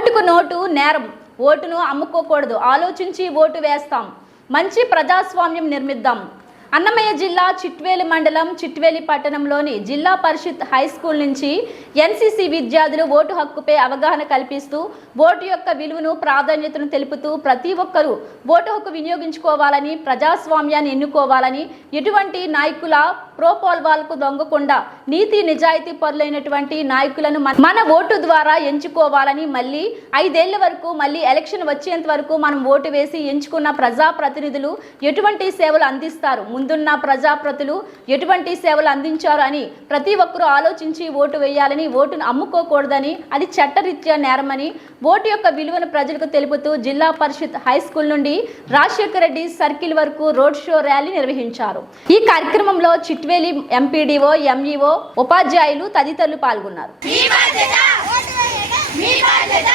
ఓటుకు నోటు నేరం. ఓటును అమ్ముకోకూడదు. ఆలోచించి ఓటు వేస్తాం. మంచి ప్రజాస్వామ్యం నిర్మిద్దాం. అన్నమయ్య జిల్లా చిట్వేలి మండలం చిట్వేలి పట్టణంలోని జిల్లా పరిషత్ హై స్కూల్ నుంచి ఎన్సీసీ విద్యార్థులు ఓటు హక్కుపై అవగాహన కల్పిస్తూ ఓటు యొక్క విలువను ప్రాధాన్యతను తెలుపుతూ ప్రతి ఒక్కరూ ఓటు హక్కు వినియోగించుకోవాలని, ప్రజాస్వామ్యాన్ని ఎన్నుకోవాలని, ఎటువంటి నాయకుల ప్రోపోల్వాల్కు దొంగకుండా నీతి నిజాయితీ పరులైనటువంటి నాయకులను మన ఓటు ద్వారా ఎంచుకోవాలని, మళ్ళీ 5 ఏళ్ల వరకు మళ్ళీ ఎలక్షన్ వచ్చేంత వరకు మనం ఓటు వేసి ఎంచుకున్న ప్రజాప్రతినిధులు ఎటువంటి సేవలు అందిస్తారు, ముందున్న ప్రజాప్రతినిధులు ఎటువంటి సేవలు అందించారు అని ప్రతి ఒక్కరూ ఆలోచించి ఓటు వేయాలని, ఓటును అమ్ముకోకూడదని, అది చట్టరీత్యా నేరమని, ఓటు యొక్క విలువను ప్రజలకు తెలుపుతూ జిల్లా పరిషత్ హై స్కూల్ నుండి రాజశేఖర రెడ్డి సర్కిల్ వరకు రోడ్ షో ర్యాలీ నిర్వహించారు. ఈ కార్యక్రమంలో చిట్వేలి ఎంపీడీఓ, ఎంఈఓ, ఉపాధ్యాయులు తదితరులు పాల్గొన్నారు. ఓటు వేయడం మీ బాధ్యత.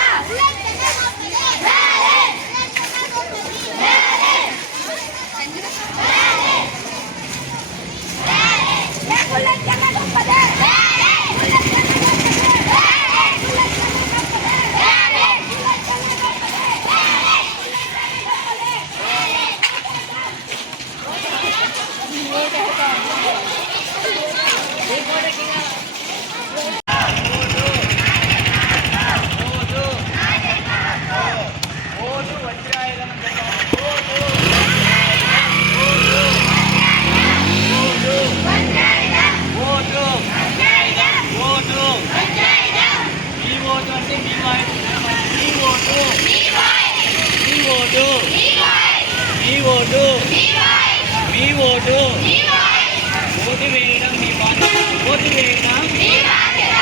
ఓటు వేయడం మీ బాధ్యత. ఓటు వేయడం మీ బాధ్యత.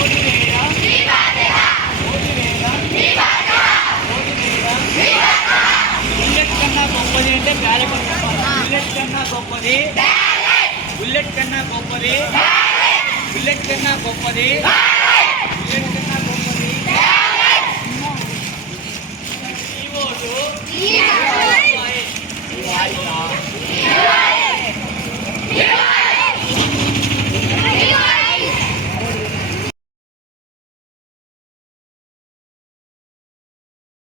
ఓటు వేయడం మీ బాధ్యత. ఓటు వేయడం మీ బాధ్యత. బుల్లెట్ కన్నా గొప్పది అంటే బ్యాలెట్ చెప్పాలి. బుల్లెట్ కన్నా గొప్పది బుల్లెట్ కన్నా గొప్పది బుల్లెట్ కన్నా గొప్పది బుల్లెట్ కన్నా